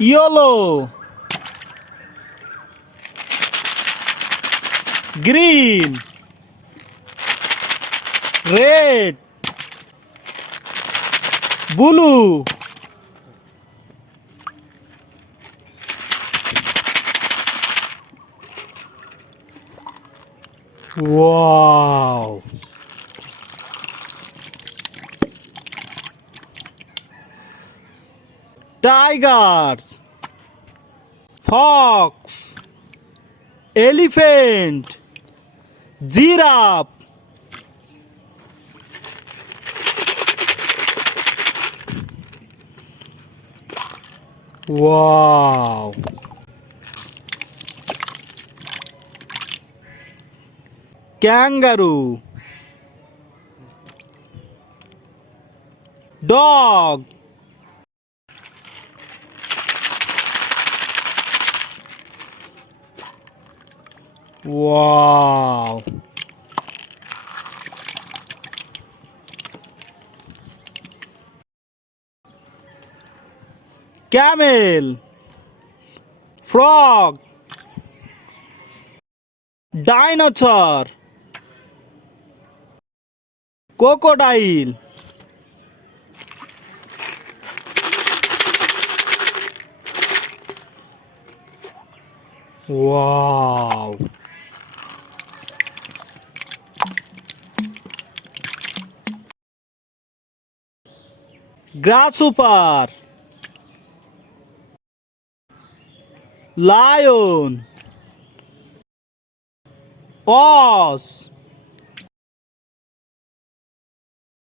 yellow, green, red, blue, wow, tigers, fox, elephant, giraffe, wow, kangaroo, dog, wow, camel, frog, dinosaur, crocodile, wow, grasshopper, lion, horse,